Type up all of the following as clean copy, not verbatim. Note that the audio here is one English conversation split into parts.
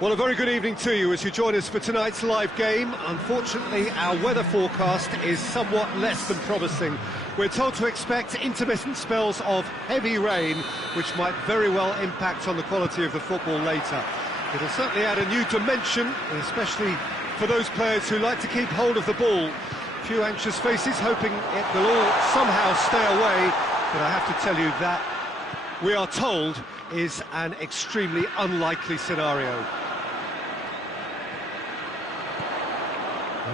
Well, a very good evening to you as you join us for tonight's live game. Unfortunately, our weather forecast is somewhat less than promising. We're told to expect intermittent spells of heavy rain, which might very well impact on the quality of the football later. It'll certainly add a new dimension, especially for those players who like to keep hold of the ball. A few anxious faces hoping it will all somehow stay away, but I have to tell you that we are told is an extremely unlikely scenario.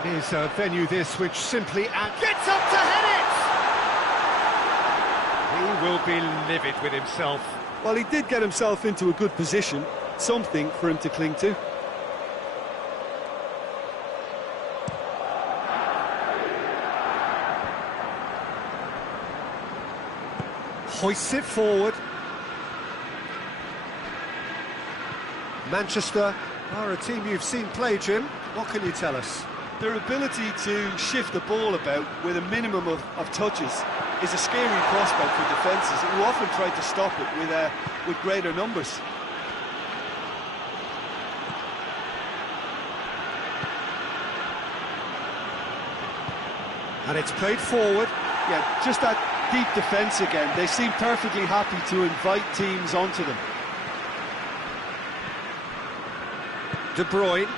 It is a venue this which simply gets up to head it! He will be livid with himself. Well, he did get himself into a good position, something for him to cling to. Hoists it forward. Manchester are a team you've seen play, Jim. What can you tell us? Their ability to shift the ball about with a minimum of touches is a scary prospect for defences who often try to stop it with greater numbers. And it's played forward. Yeah, just that deep defence again. They seem perfectly happy to invite teams onto them. De Bruyne.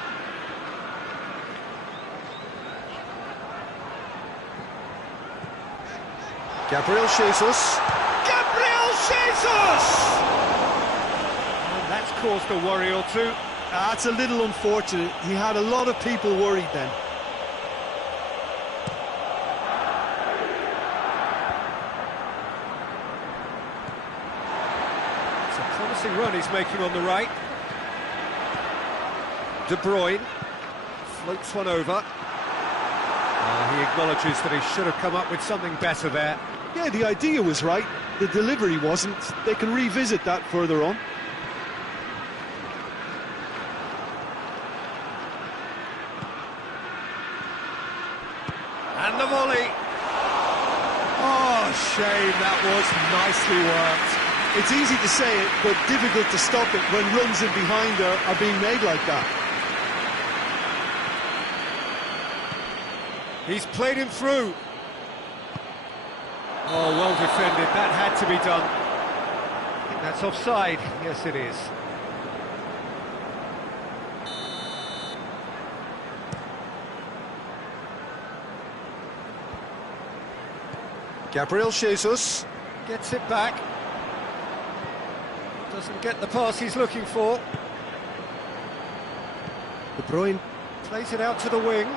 Gabriel Jesus. Gabriel Jesus! And that's caused a worry or two. That's a little unfortunate. He had a lot of people worried then. It's a promising run he's making on the right. De Bruyne floats one over. He acknowledges that he should have come up with something better there. Yeah, the idea was right, the delivery wasn't. They can revisit that further on. And the volley. Oh, shame, that was nicely worked. It's easy to say it, but difficult to stop it when runs in behind are being made like that. He's played him through. Oh, well defended. That had to be done. I think that's offside. Yes, it is. Gabriel Jesus gets it back. Doesn't get the pass he's looking for. De Bruyne plays it out to the wing.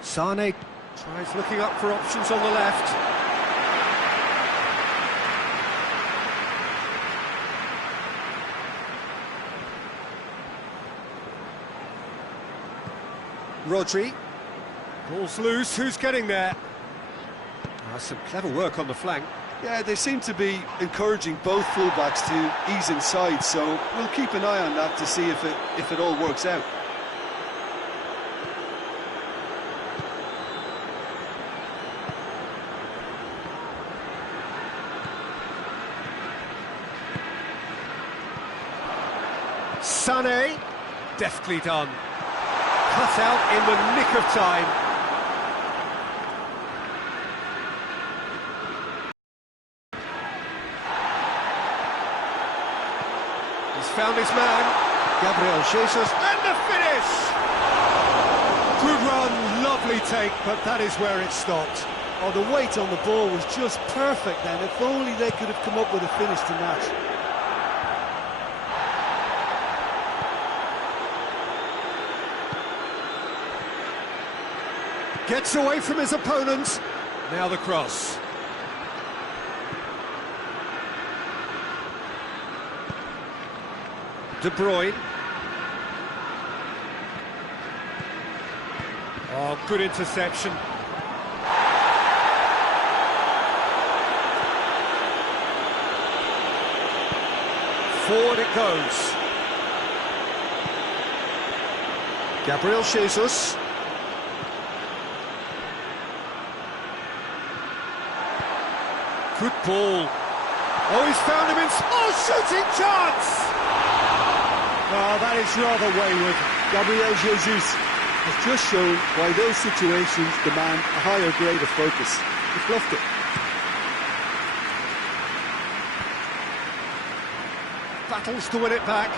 Sane tries looking up for options on the left. Rodri. Ball's loose, who's getting there? Some clever work on the flank. Yeah, they seem to be encouraging both fullbacks to ease inside, so we'll keep an eye on that to see if it all works out. Sané, deftly done. Cut out in the nick of time. He's found his man. Gabriel Jesus, and the finish! Good run, lovely take, but that is where it stopped. Oh, the weight on the ball was just perfect then. If only they could have come up with a finish to match. Gets away from his opponent. Now the cross. De Bruyne. Oh, good interception. Forward it goes. Gabriel Jesus. Good ball. Oh, he's found him in... Oh, shooting chance! Well, that is rather wayward. Gabriel Jesus has just shown why those situations demand a higher grade of focus. He fluffed it. Battles to win it back.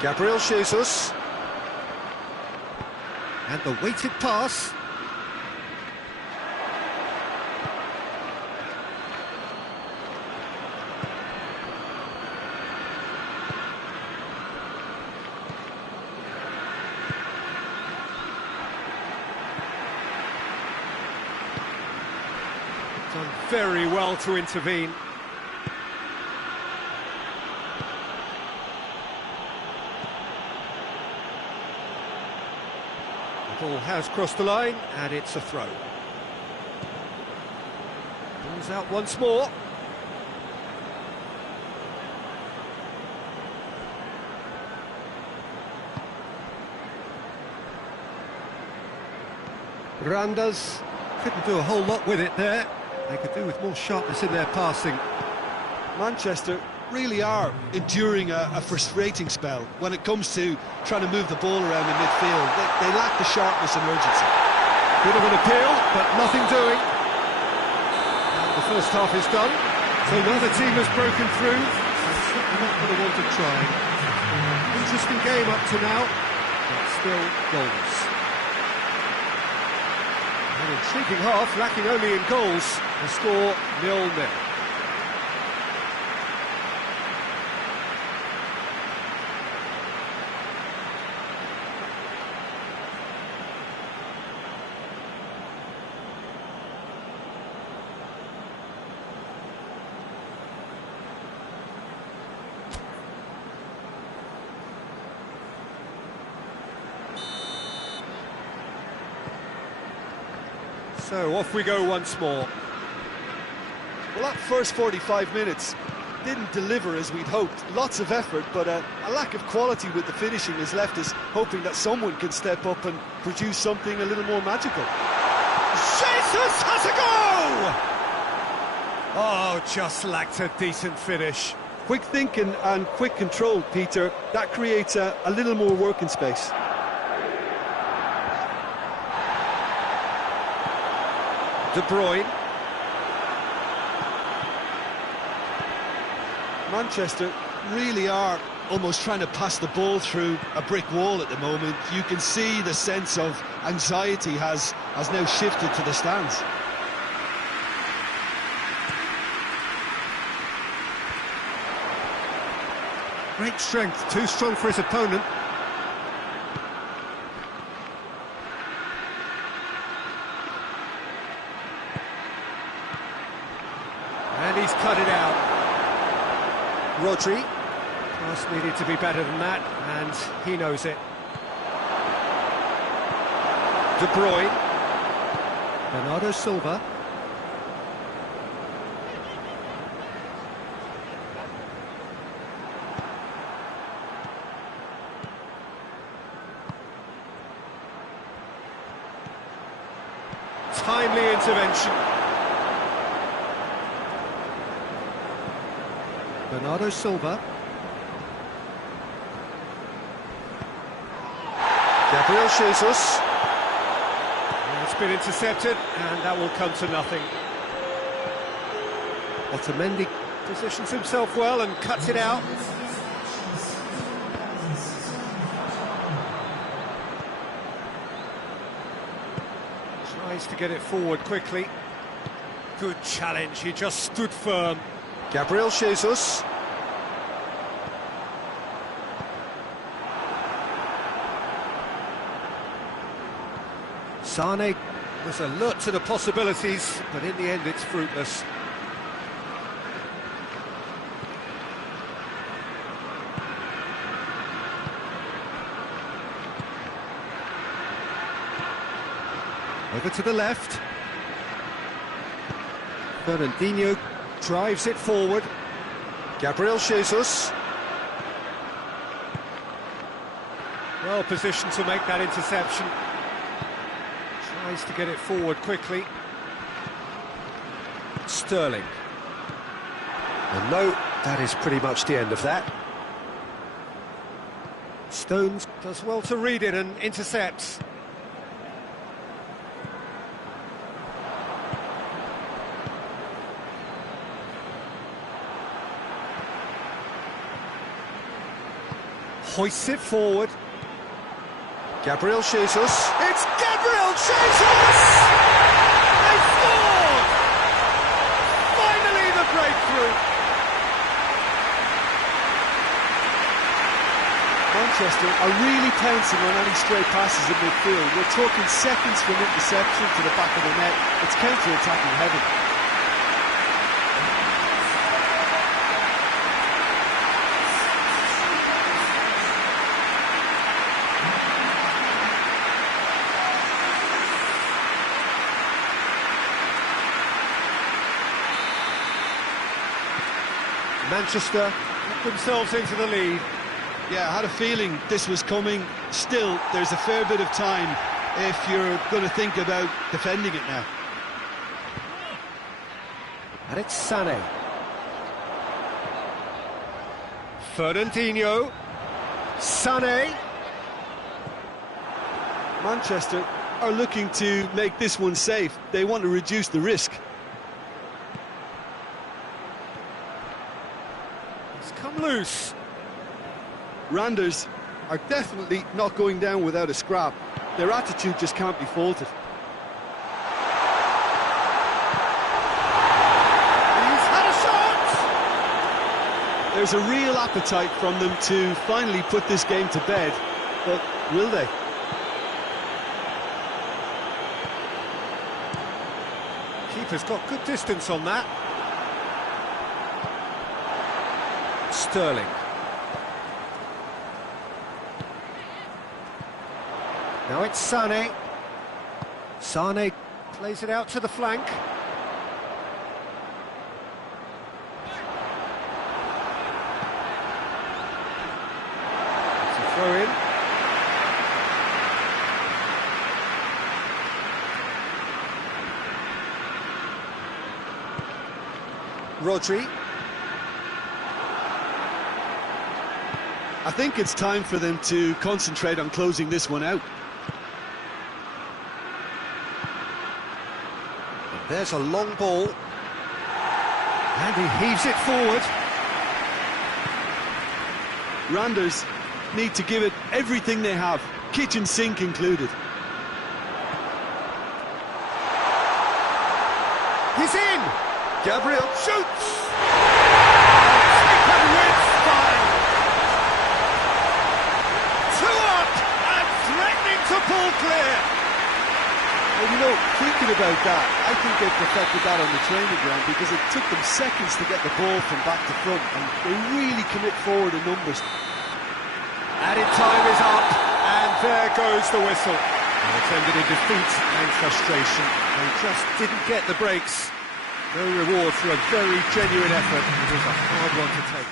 Gabriel Jesus. And the weighted pass. Done very well to intervene. The ball has crossed the line, and it's a throw. Ball's out once more. Randas couldn't do a whole lot with it there. They could do with more sharpness in their passing. Manchester really are enduring a frustrating spell when it comes to trying to move the ball around in midfield. They lack the sharpness and urgency. Bit of an appeal, but nothing doing. And the first half is done, so neither team has broken through. And certainly not going to want to try. Interesting game up to now, but still goals. An intriguing half, lacking only in goals. The score 0-0. So off we go once more. Well, that first 45 minutes didn't deliver as we'd hoped. Lots of effort, but a lack of quality with the finishing has left us hoping that someone can step up and produce something a little more magical. Jesus has a go! Oh, just lacked a decent finish. Quick thinking and quick control, Peter. That creates a little more working space. De Bruyne. Manchester really are almost trying to pass the ball through a brick wall at the moment. You can see the sense of anxiety has now shifted to the stands. Great strength, too strong for his opponent. And he's cut it out. Rodri. Pass needed to be better than that, and he knows it. De Bruyne. Bernardo Silva. Timely intervention. Bernardo Silva. Gabriel Jesus. It's been intercepted, and that will come to nothing. Otamendi positions himself well and cuts it out. Tries to get it forward quickly. Good challenge, he just stood firm. Gabriel Jesus. Sane was alert to the possibilities, but in the end it's fruitless. Over to the left. Fernandinho drives it forward. Gabriel Jesus. Well positioned to make that interception. Tries to get it forward quickly. Sterling. And no, that is pretty much the end of that. Stones does well to read it and intercepts. Hoists it forward. Gabriel Jesus. It's Gabriel Jesus! They scored! Finally the breakthrough! Manchester are really pouncing on any stray passes in midfield. We're talking seconds from interception to the back of the net. It's counter-attacking heaven. Manchester put themselves into the lead. Yeah, I had a feeling this was coming. Still, there's a fair bit of time if you're going to think about defending it now. And it's Sané. Fernandinho. Sané. Manchester are looking to make this one safe. They want to reduce the risk. It's come loose. Randers are definitely not going down without a scrap. Their attitude just can't be faulted. He's had a shot! There's a real appetite from them to finally put this game to bed, but will they? Keeper's got good distance on that. Sterling. Now it's Sané. Sané plays it out to the flank. It's a throw in. Rodri. I think it's time for them to concentrate on closing this one out. There's a long ball. And he heaves it forward. Randers need to give it everything they have, kitchen sink included. He's in! Gabriel shoots! Two up and threatening to pull clear. Well, you know, thinking about that, I think they perfected that on the training ground because it took them seconds to get the ball from back to front, and they really commit forward in numbers. Added time is up, and there goes the whistle. It's ended in defeat and frustration. They just didn't get the breaks. No reward for a very genuine effort. It was a hard one to take.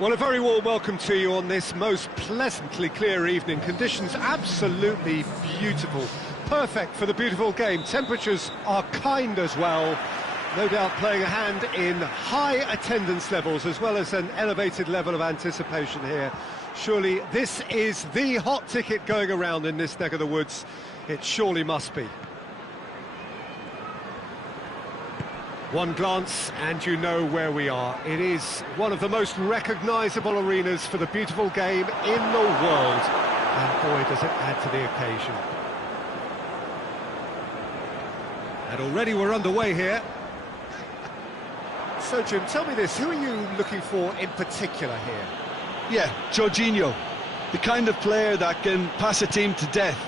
Well, a very warm welcome to you on this most pleasantly clear evening. Conditions absolutely beautiful. Perfect for the beautiful game. Temperatures are kind as well. No doubt playing a hand in high attendance levels as well as an elevated level of anticipation here. Surely this is the hot ticket going around in this neck of the woods. It surely must be. One glance and you know where we are. It is one of the most recognisable arenas for the beautiful game in the world. And boy, does it add to the occasion. And already we're underway here. So, Jim, tell me this, who are you looking for in particular here? Yeah, Jorginho, the kind of player that can pass a team to death.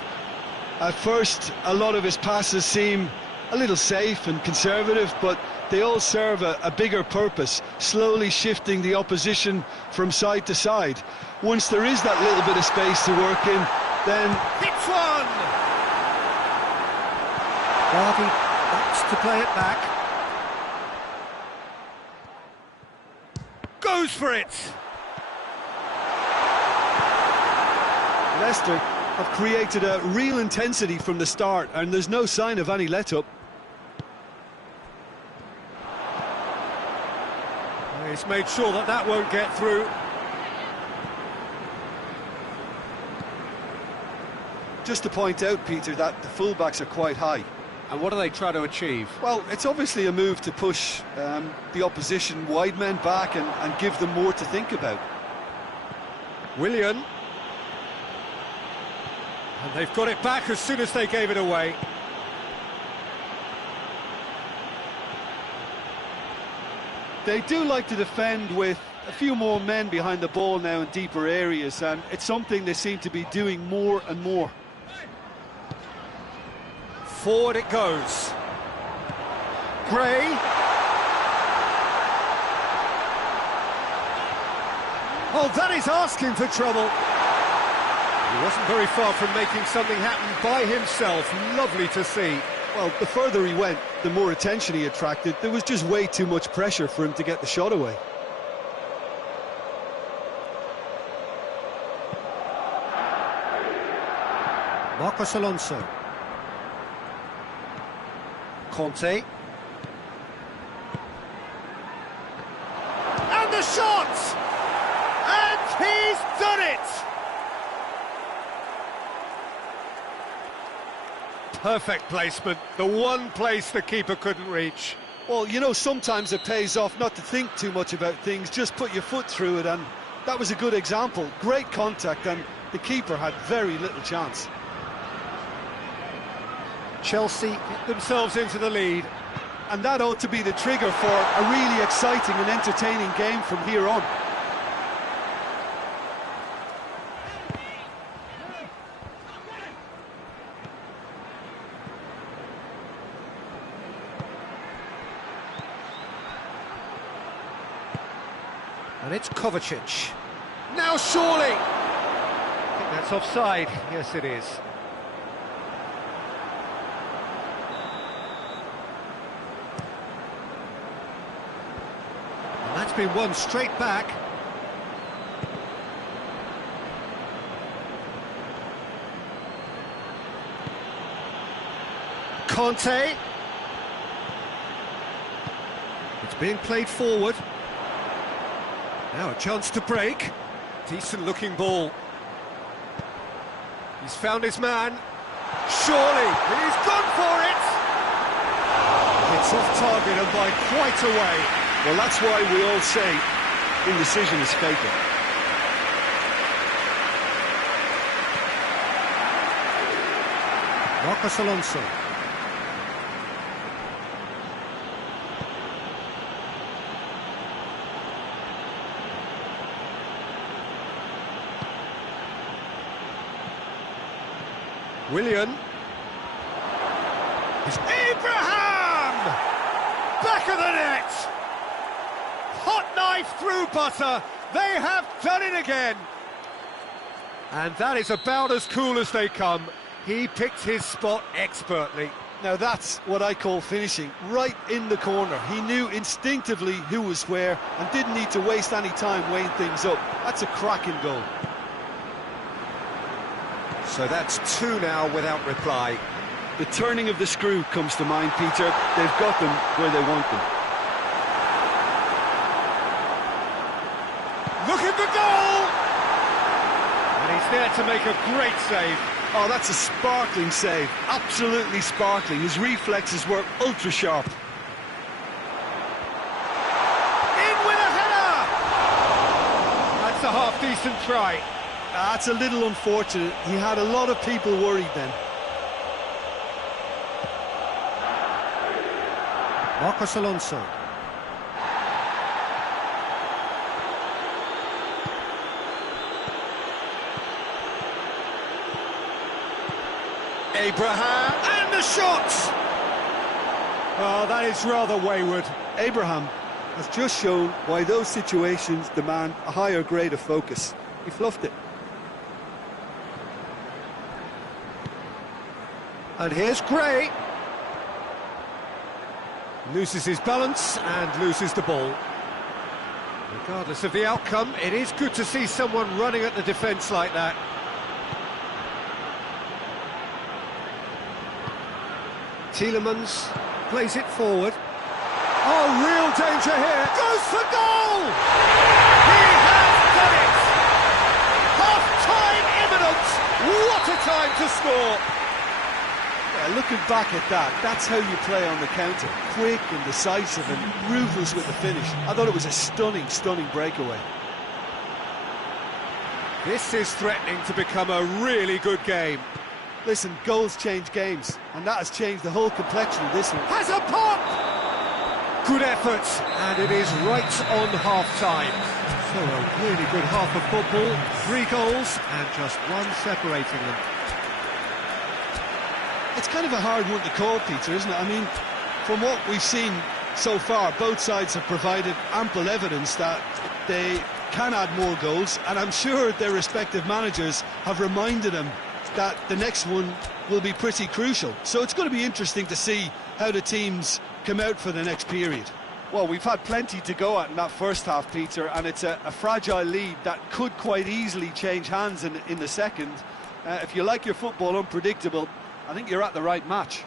At first, a lot of his passes seem a little safe and conservative, but they all serve a bigger purpose, slowly shifting the opposition from side to side. Once there is that little bit of space to work in, then... Hits one! Vardy opts to play it back. Goes for it! Leicester have created a real intensity from the start, and there's no sign of any let-up. He's made sure that that won't get through. Just to point out, Peter, that the fullbacks are quite high. And what do they try to achieve? Well, it's obviously a move to push the opposition wide men back and give them more to think about. Willian. And they've got it back as soon as they gave it away. They do like to defend with a few more men behind the ball now in deeper areas, and it's something they seem to be doing more and more. Forward it goes. Gray. Oh, that is asking for trouble. He wasn't very far from making something happen by himself. Lovely to see. Well, the further he went, the more attention he attracted. There was just way too much pressure for him to get the shot away. Marcos Alonso. Conte. And the shot! And he's done it! Perfect placement, the one place the keeper couldn't reach. Well, you know, sometimes it pays off not to think too much about things, just put your foot through it, and that was a good example. Great contact, and the keeper had very little chance. Chelsea get themselves into the lead. And that ought to be the trigger for a really exciting and entertaining game from here on. And it's Kovacic. Now surely! I think that's offside. Yes, it is. And that's been won straight back. Conte. It's being played forward. Now a chance to break. Decent looking ball. He's found his man. Surely, he's gone for it! It's off target and by quite a way. Well, that's why we all say indecision is fatal. Marcos Alonso. Willian. It's Abraham! Back of the net! Hot knife through butter. They have done it again. And that is about as cool as they come. He picked his spot expertly. Now that's what I call finishing, right in the corner. He knew instinctively who was where and didn't need to waste any time weighing things up. That's a cracking goal. So that's two now without reply. The turning of the screw comes to mind, Peter. They've got them where they want them. Look at the goal! And he's there to make a great save. Oh, that's a sparkling save. Absolutely sparkling. His reflexes were ultra sharp. In with a header! That's a half-decent try. That's a little unfortunate. He had a lot of people worried then. Marcos Alonso. Abraham, and the shot! Oh, that is rather wayward. Abraham has just shown why those situations demand a higher grade of focus. He fluffed it. And here's Gray. Loses his balance and loses the ball. Regardless of the outcome, it is good to see someone running at the defence like that. Tielemans plays it forward. Oh, real danger here. Goes for goal! He has done it! Half-time imminent! What a time to score! Yeah, looking back at that, that's how you play on the counter. Quick and decisive and ruthless with the finish. I thought it was a stunning, stunning breakaway. This is threatening to become a really good game. Listen, goals change games, and that has changed the whole complexion of this one. Has a pop! Good effort, and it is right on half-time. So a really good half of football, 3 goals, and just one separating them. It's kind of a hard one to call, Peter, isn't it? I mean, from what we've seen so far, both sides have provided ample evidence that they can add more goals, and I'm sure their respective managers have reminded them that the next one will be pretty crucial. So it's going to be interesting to see how the teams come out for the next period. Well, we've had plenty to go at in that first half, Peter, and it's a fragile lead that could quite easily change hands in the second. If you like your football unpredictable, I think you're at the right match.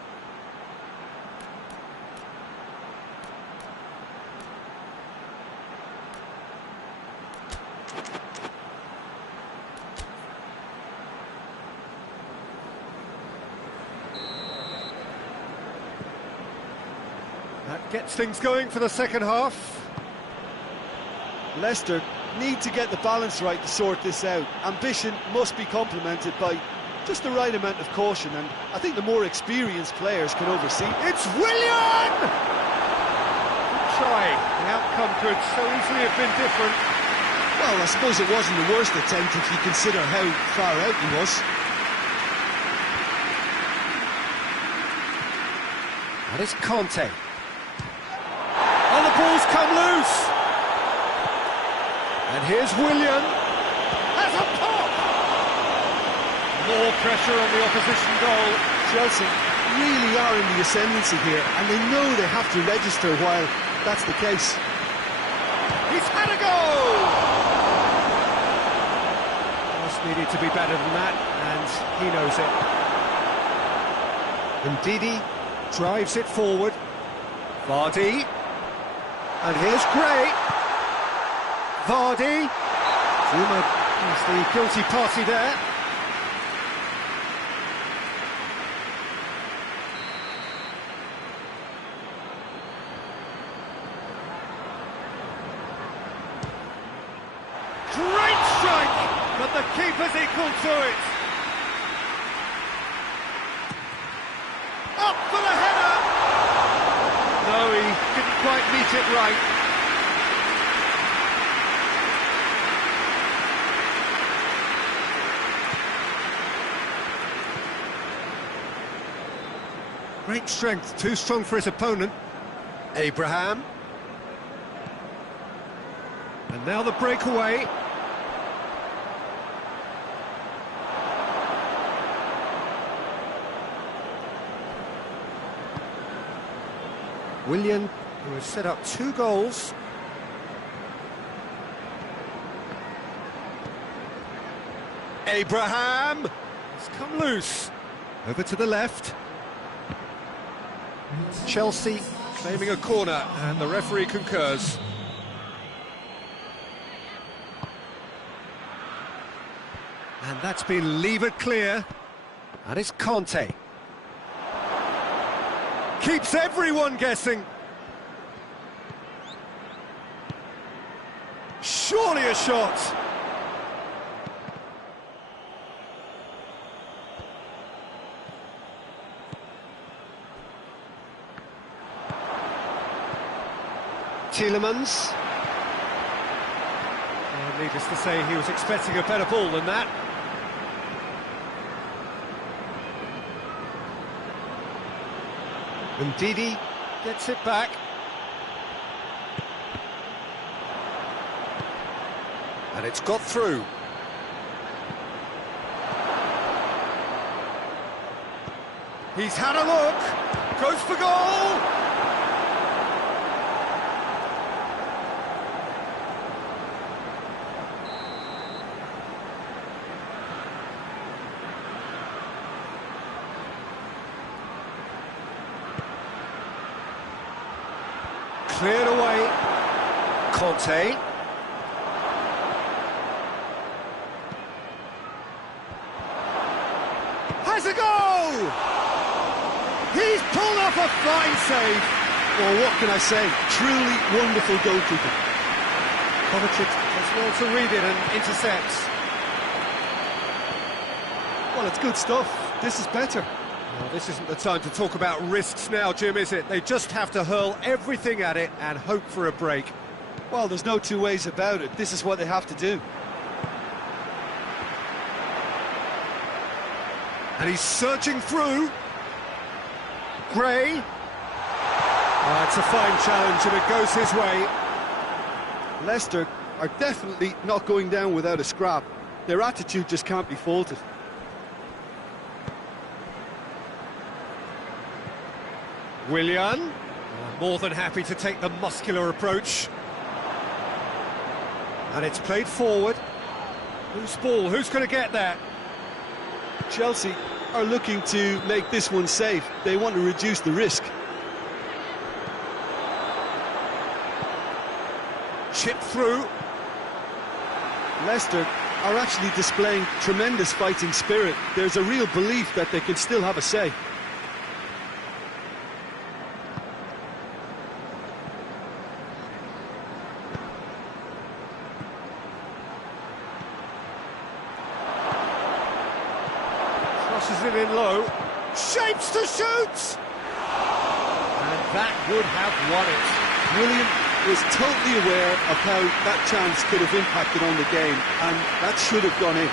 That gets things going for the second half. Leicester need to get the balance right to sort this out. Ambition must be complemented by just the right amount of caution, and I think the more experienced players can oversee. It's Willian! Good try. The outcome could so easily have been different. Well, I suppose it wasn't the worst attempt if you consider how far out he was. And it's Conte. And the ball's come loose. And here's Willian. Has a pop! More pressure on the opposition goal. Chelsea really are in the ascendancy here, and they know they have to register while that's the case. He's had a go! Just needed to be better than that, and he knows it. And Didi drives it forward. Vardy. And here's Gray. Vardy. Zuma is the guilty party there. Great strike! But the keeper's equal to it. Up for the header! No, he didn't quite meet it right. Great strength, too strong for his opponent. Abraham. And now the breakaway. Willian, who has set up 2 goals. Abraham! It's come loose. Over to the left. Chelsea claiming a corner, and the referee concurs. And that's been levered clear. And it's Conte. Keeps everyone guessing. Surely a shot. Tielemans. Well, needless to say, he was expecting a better ball than that. And Didi gets it back. And it's got through. He's had a look. Goes for goal. Cleared away. Conte. Has a goal! He's pulled off a fine save. Well, what can I say? Truly wonderful goalkeeping. Kovacic does well to read it and intercepts. Well, it's good stuff. This is better. Well, this isn't the time to talk about risks now, Jim, is it? They just have to hurl everything at it and hope for a break. Well, there's no two ways about it. This is what they have to do. And he's searching through. Gray. It's a fine challenge and it goes his way. Leicester are definitely not going down without a scrap. Their attitude just can't be faulted. Willian, more than happy to take the muscular approach. And it's played forward. Whose ball? Who's going to get that? Chelsea are looking to make this one safe. They want to reduce the risk. Chip through. Leicester are actually displaying tremendous fighting spirit. There's a real belief that they can still have a say. Crosses it in low. Shapes to shoot! And that would have won it. Willian was totally aware of how that chance could have impacted on the game, and that should have gone in.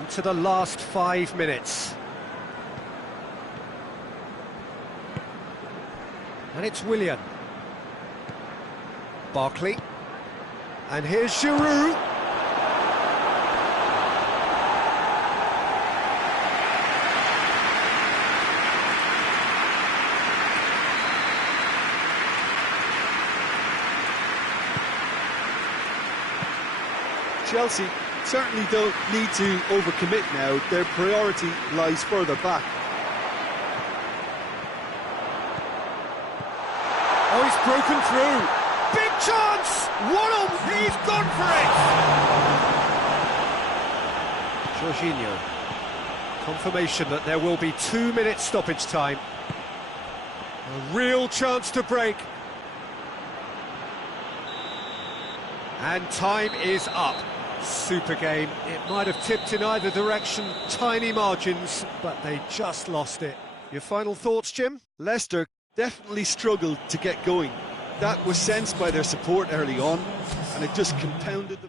Into the last 5 minutes. And it's Willian. Barkley. And here's Giroud. Chelsea certainly don't need to overcommit now. Their priority lies further back. Oh, he's broken through. Big chance! He's gone for it! Jorginho. Confirmation that there will be 2-minute stoppage time. A real chance to break. And time is up. Super game. It might have tipped in either direction, tiny margins, but they just lost it. Your final thoughts, Jim? Leicester definitely struggled to get going. That was sensed by their support early on, and it just compounded the...